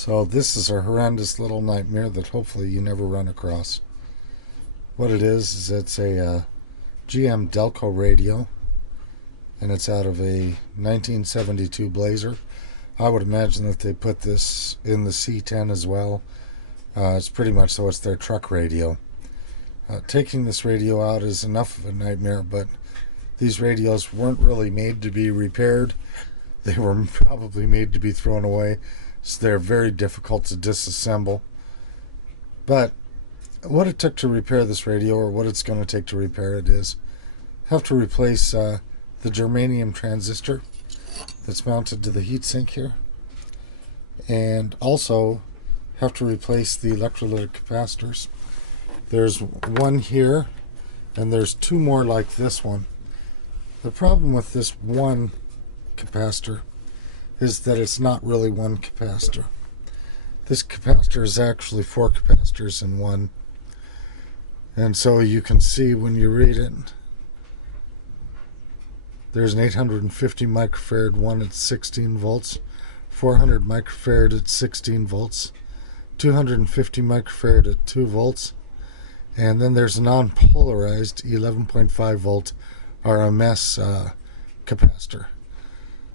So this is a horrendous little nightmare that hopefully you never run across. What it is it's a GM Delco radio, and it's out of a 1972 Blazer. I would imagine that they put this in the C10 as well. It's pretty much so it's their truck radio. Taking this radio out is enough of a nightmare, but these radios weren't really made to be repaired. They were probably made to be thrown away, so they're very difficult to disassemble. But what it took to repair this radio, or what it's going to take to repair it, is have to replace the germanium transistor that's mounted to the heatsink here, and also have to replace the electrolytic capacitors. There's one here, and there's two more like this one. The problem with this one capacitor is that it's not really one capacitor. This capacitor is actually four capacitors in one. And so you can see when you read it, there's an 850 microfarad one at 16 volts, 400 microfarad at 16 volts, 250 microfarad at 2 volts, and then there's a non-polarized 11.5 volt RMS capacitor.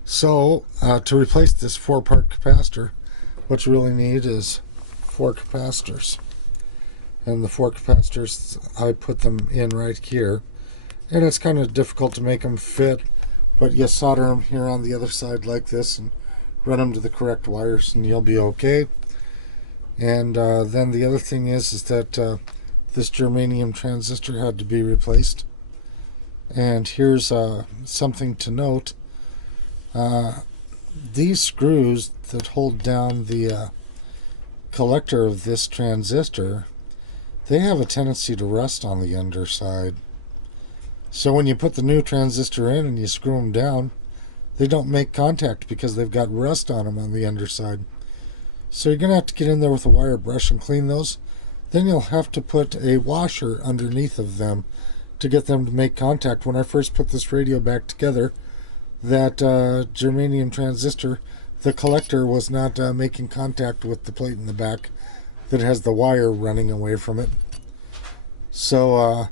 So to replace this four-part capacitor, what you really need is four capacitors. And the four capacitors, I put them in right here. And it's kind of difficult to make them fit, but you solder them here on the other side like this and run them to the correct wires and you'll be okay. And then the other thing is that this germanium transistor had to be replaced. And here's something to note. These screws that hold down the collector of this transistor, they have a tendency to rust on the underside. So when you put the new transistor in and you screw them down, they don't make contact because they've got rust on them on the underside. So you're going to have to get in there with a wire brush and clean those. Then you'll have to put a washer underneath of them to get them to make contact. When I first put this radio back together, that germanium transistor, the collector was not making contact with the plate in the back that has the wire running away from it. So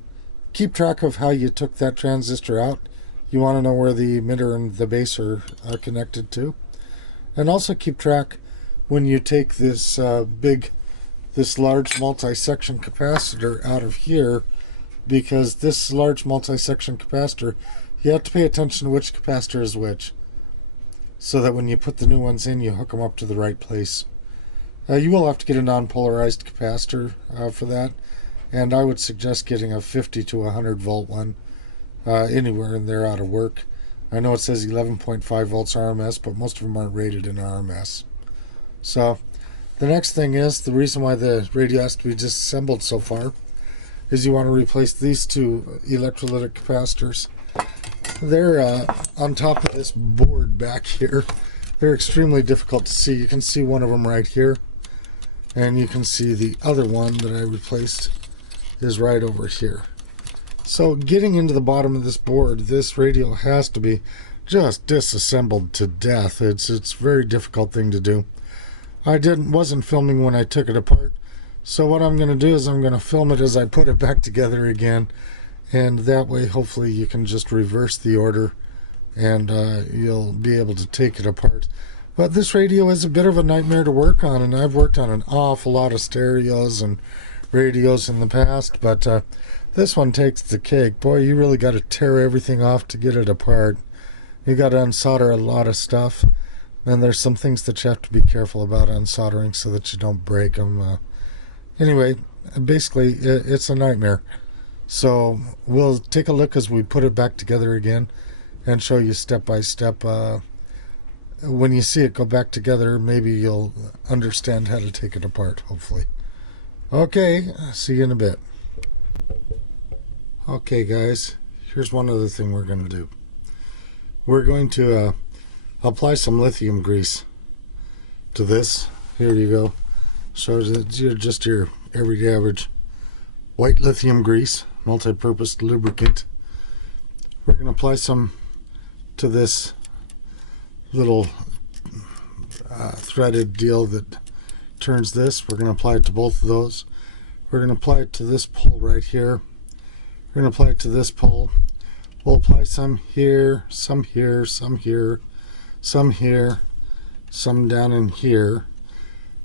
keep track of how you took that transistor out. You want to know where the emitter and the base are connected to. And also keep track when you take this large multi-section capacitor out of here, because this large multi-section capacitor, you have to pay attention to which capacitor is which, so that when you put the new ones in, you hook them up to the right place. You will have to get a non-polarized capacitor for that, and I would suggest getting a 50 to 100 volt one. Anywhere in there ought to work. I know it says 11.5 volts RMS, but most of them aren't rated in RMS. So the next thing is, the reason why the radio has to be disassembled so far is you want to replace these two electrolytic capacitors. They're on top of this board back here. They're extremely difficult to see. You can see one of them right here, and you can see the other one that I replaced is right over here. So getting into the bottom of this board, this radio has to be just disassembled to death. It's a very difficult thing to do. I wasn't filming when I took it apart, so what I'm going to do is I'm going to film it as I put it back together again, and that way hopefully you can just reverse the order and you'll be able to take it apart. But this radio is a bit of a nightmare to work on, and I've worked on an awful lot of stereos and radios in the past, but this one takes the cake. Boy, you really got to tear everything off to get it apart. You got to unsolder a lot of stuff, and there's some things that you have to be careful about unsoldering so that you don't break them. Anyway, basically it's a nightmare. So we'll take a look as we put it back together again and show you step by step. When you see it go back together, maybe you'll understand how to take it apart, hopefully. Okay, see you in a bit. Okay guys, here's one other thing we're going to do. We're going to apply some lithium grease to this. Here you go. So it's just your everyday average white lithium grease, multi-purpose lubricant. We're going to apply some to this little threaded deal that turns this. We're going to apply it to both of those. We're going to apply it to this pole right here. We're going to apply it to this pole. We'll apply some here, some here, some here, some here, some down in here,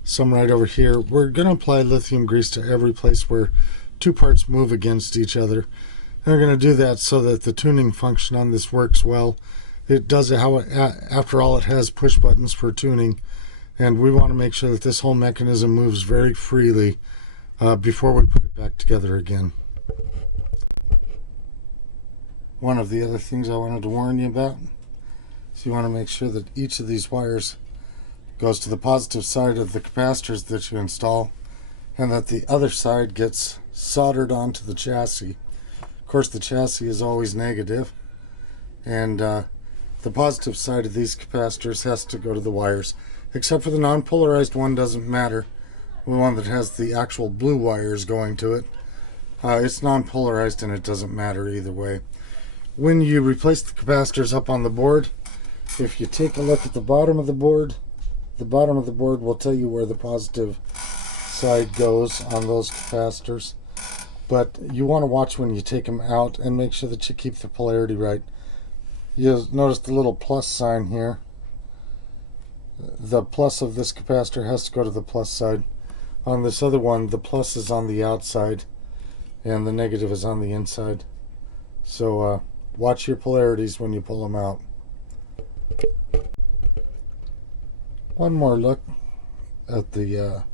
some right over here. We're going to apply lithium grease to every place where two parts move against each other. And we're going to do that so that the tuning function on this works well. It does it how after all, it has push buttons for tuning, and we want to make sure that this whole mechanism moves very freely before we put it back together again. One of the other things I wanted to warn you about is you want to make sure that each of these wires goes to the positive side of the capacitors that you install, and that the other side gets soldered onto the chassis. Of course, the chassis is always negative, and the positive side of these capacitors has to go to the wires, except for the non-polarized one. Doesn't matter. The one that has the actual blue wires going to it, it's non-polarized and it doesn't matter either way. When you replace the capacitors up on the board, if you take a look at the bottom of the board will tell you where the positive side goes on those capacitors. But you want to watch when you take them out and make sure that you keep the polarity right. You'll notice the little plus sign here. The plus of this capacitor has to go to the plus side. On this other one, the plus is on the outside and the negative is on the inside. So watch your polarities when you pull them out. One more look at the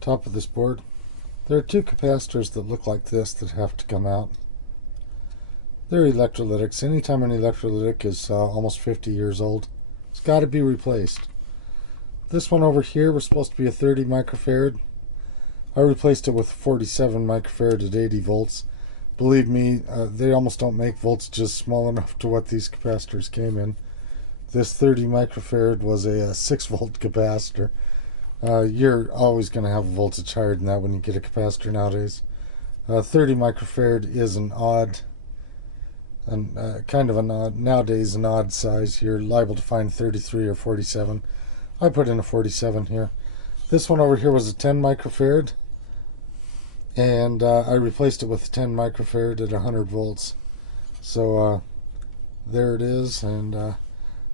top of this board. There are two capacitors that look like this that have to come out. They're electrolytics. Anytime an electrolytic is almost 50 years old, it's got to be replaced. This one over here was supposed to be a 30 microfarad. I replaced it with 47 microfarad at 80 volts. Believe me, they almost don't make voltages small enough to what these capacitors came in. This 30 microfarad was a 6 volt capacitor. You're always going to have a voltage higher than that when you get a capacitor nowadays. 30 microfarad is an odd, kind of an odd, nowadays an odd size. You're liable to find 33 or 47. I put in a 47 here. This one over here was a 10 microfarad, and I replaced it with a 10 microfarad at 100 volts. So there it is, and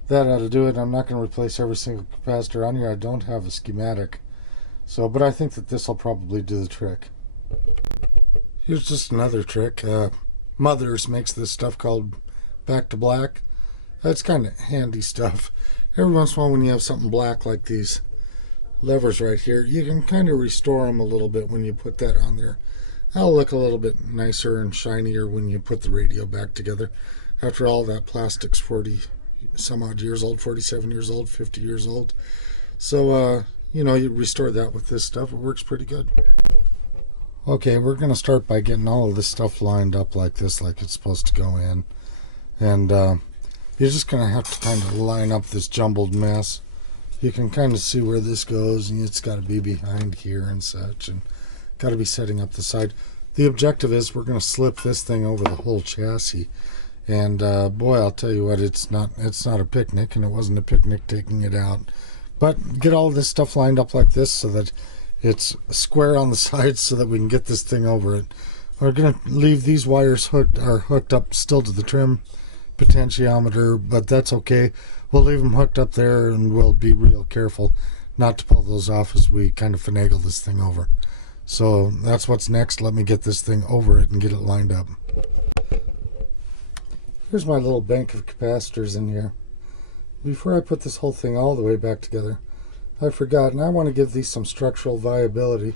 that ought to do it. I'm not going to replace every single capacitor on here. I don't have a schematic, but I think that this will probably do the trick. Here's just another trick. Mothers makes this stuff called back to black. That's kind of handy stuff. Every once in a while when you have something black like these levers right here, you can kind of restore them a little bit when you put that on there. That'll look a little bit nicer and shinier when you put the radio back together. After all, that plastic's 40 some odd years old, 47 years old, 50 years old. So, you restore that with this stuff. It works pretty good. Okay, we're going to start by getting all of this stuff lined up like this, like it's supposed to go in. And you're just going to have to kind of line up this jumbled mess. You can kind of see where this goes, and it's got to be behind here and such, and got to be setting up the side. The objective is we're going to slip this thing over the whole chassis. And boy, I'll tell you what, it's not a picnic, and it wasn't a picnic taking it out. But get all this stuff lined up like this so that it's square on the sides so that we can get this thing over it. We're going to leave these wires hooked up still to the trim potentiometer, but that's okay. We'll leave them hooked up there, and we'll be real careful not to pull those off as we kind of finagle this thing over. So that's what's next. Let me get this thing over it and get it lined up. Here's my little bank of capacitors in here. Before I put this whole thing all the way back together, I forgot, and I want to give these some structural viability,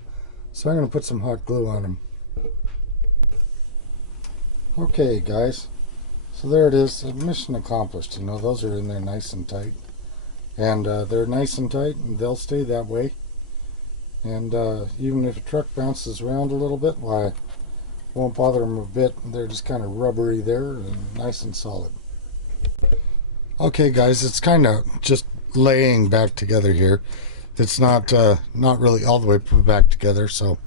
so I'm going to put some hot glue on them. Okay, guys, so there it is. Mission accomplished. Those are in there nice and tight, and they're nice and tight, and they'll stay that way. And even if a truck bounces around a little bit, why, won't bother them a bit. They're just kind of rubbery there and nice and solid. Okay, guys, it's kind of just laying back together here. It's not really all the way put back together. So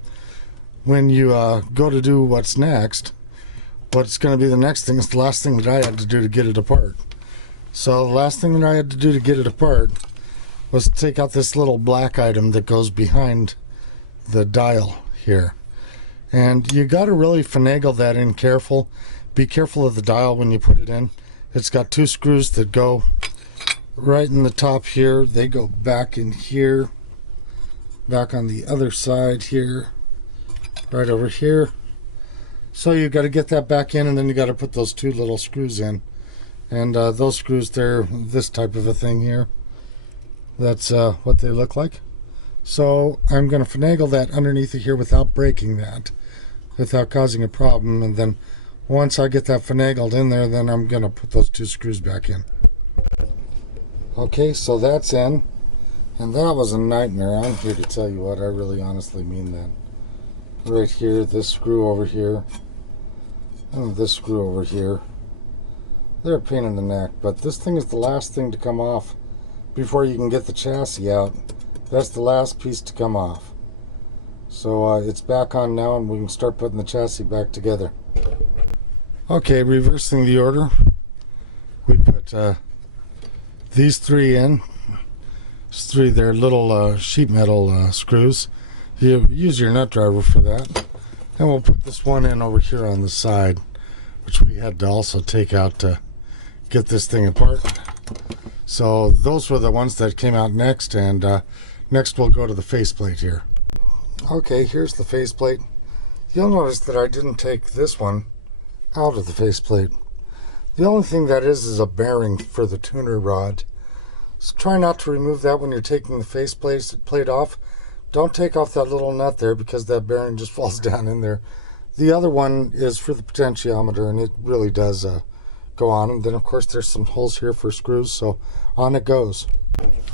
when you go to do what's next, what's going to be the next thing is the last thing that I had to do to get it apart. So the last thing that I had to do to get it apart was take out this little black item that goes behind the dial here. And you got to really finagle that in careful. Be careful of the dial when you put it in. It's got two screws that go right in the top here. They go back in here, back on the other side here, right over here. So you got to get that back in, and then you got to put those two little screws in. And those screws, they're this type of a thing here. That's what they look like. So I'm going to finagle that underneath it here without breaking that, without causing a problem. And then once I get that finagled in there, then I'm going to put those two screws back in. Okay, so that's in. And that was a nightmare. I'm here to tell you what, I really honestly mean that. Right here, this screw over here, and this screw over here. They're a pain in the neck, but this thing is the last thing to come off before you can get the chassis out. That's the last piece to come off. So it's back on now, and we can start putting the chassis back together. Okay, reversing the order. We put these three in. They're little sheet metal screws. You use your nut driver for that. And we'll put this one in over here on the side, which we had to also take out to get this thing apart. So those were the ones that came out next, and next we'll go to the faceplate here. Okay, here's the faceplate. You'll notice that I didn't take this one out of the faceplate. The only thing that is a bearing for the tuner rod. So try not to remove that when you're taking the faceplate off. Don't take off that little nut there, because that bearing just falls down in there. The other one is for the potentiometer, and it really does go on. And then of course there's some holes here for screws, so on it goes.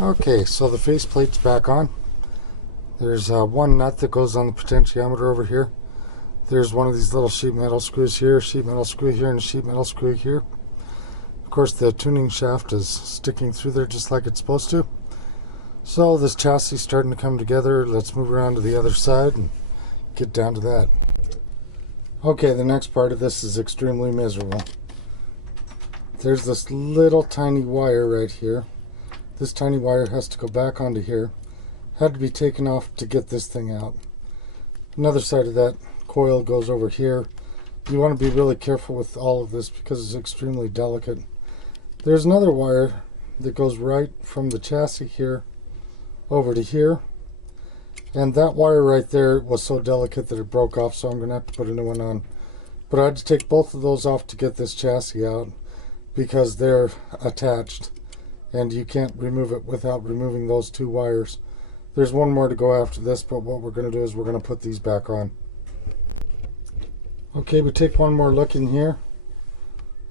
Okay, so the faceplate's back on. There's one nut that goes on the potentiometer over here. There's one of these little sheet metal screws here, sheet metal screw here, and a sheet metal screw here. Of course the tuning shaft is sticking through there just like it's supposed to. So this chassis is starting to come together. Let's move around to the other side and get down to that. Okay, the next part of this is extremely miserable. There's this little tiny wire right here. This tiny wire has to go back onto here. Had to be taken off to get this thing out. Another side of that coil goes over here. You want to be really careful with all of this because it's extremely delicate. There's another wire that goes right from the chassis here over to here, and that wire right there was so delicate that it broke off, so I'm going to have to put a new one on. But I had to take both of those off to get this chassis out because they're attached, and you can't remove it without removing those two wires. There's one more to go after this, but what we're going to do is we're going to put these back on. Okay, we take one more look in here,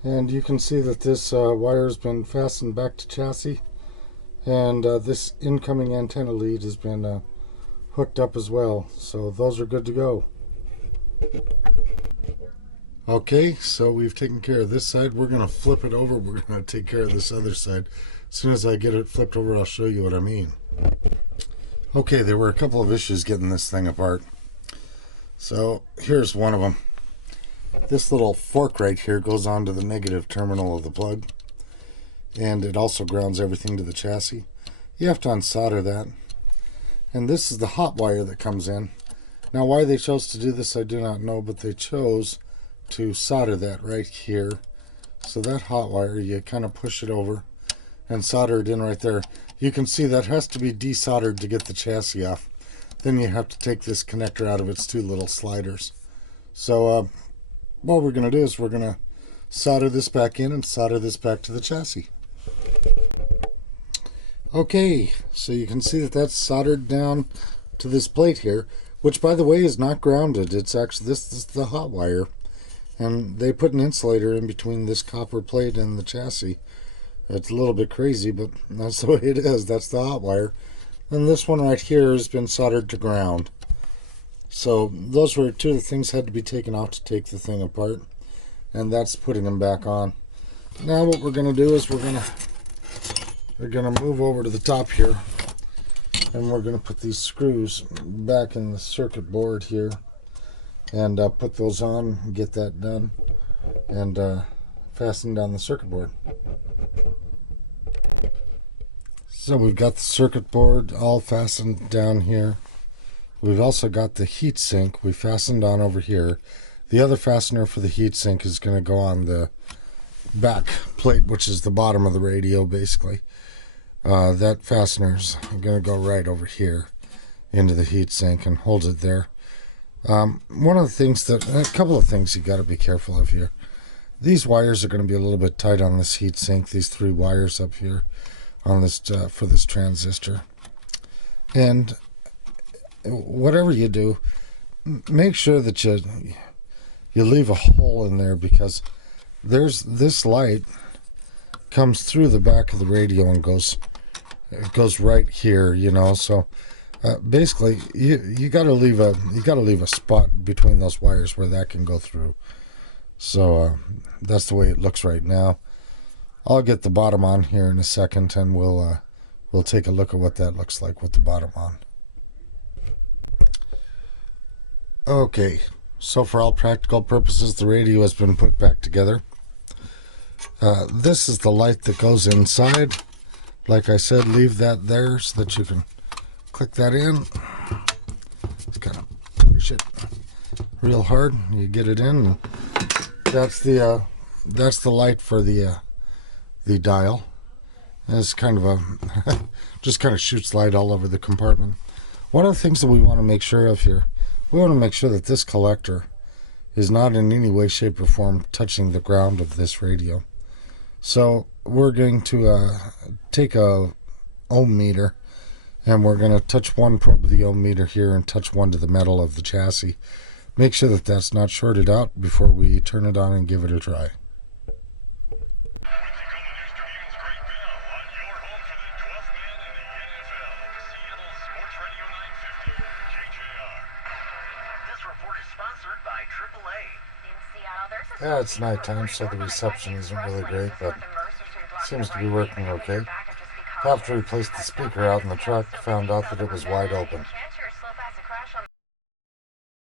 and you can see that this wire has been fastened back to chassis, and this incoming antenna lead has been hooked up as well, so those are good to go. Okay, so we've taken care of this side. We're going to flip it over. We're going to take care of this other side. As soon as I get it flipped over, I'll show you what I mean. Okay, there were a couple of issues getting this thing apart. So here's one of them. This little fork right here goes onto the negative terminal of the plug, and it also grounds everything to the chassis. You have to unsolder that. And this is the hot wire that comes in. Now why they chose to do this I do not know, but they chose to solder that right here. So that hot wire, you kind of push it over and solder it in right there. You can see that has to be desoldered to get the chassis off. Then you have to take this connector out of its two little sliders. So what we're going to do is we're going to solder this back in and solder this back to the chassis. Okay, so you can see that that's soldered down to this plate here, which by the way is not grounded. It's actually, this is the hot wire, and they put an insulator in between this copper plate and the chassis. It's a little bit crazy, but that's the way it is. That's the hot wire. And this one right here has been soldered to ground. So those were two of the things that had to be taken off to take the thing apart, and that's putting them back on. Now what we're going to do is we're going to move over to the top here, and we're going to put these screws back in the circuit board here, and put those on and get that done, and fasten down the circuit board. So we've got the circuit board all fastened down here. We've also got the heat sink we fastened on over here. The other fastener for the heat sink is going to go on the back plate, which is the bottom of the radio, basically. That fastener's going to go right over here into the heat sink and hold it there. One of the things a couple of things you got to be careful of here. These wires are going to be a little bit tight on this heat sink. These 3 wires up here on this for this transistor. And whatever you do, make sure that you leave a hole in there, because this light comes through the back of the radio and goes right here, you know. So basically, you got to leave a spot between those wires where that can go through. So that's the way it looks right now. I'll get the bottom on here in a second, and we'll take a look at what that looks like with the bottom on. Okay, so for all practical purposes, the radio has been put back together. This is the light that goes inside. Like I said, leave that there so that you can click that in. Just kind of push it real hard. You get it in. And that's the light for the dial. And it's kind of just kind of shoots light all over the compartment. One of the things that we want to make sure of here, we want to make sure that this collector is not in any way, shape, or form touching the ground of this radio. So we're going to take a ohm meter, and we're going to touch one probe of the ohm meter here and touch one to the metal of the chassis. Make sure that that's not shorted out before we turn it on and give it a try. Yeah, it's nighttime, so the reception isn't really great, but seems to be working okay. After we placed the speaker out in the truck, found out that it was wide open.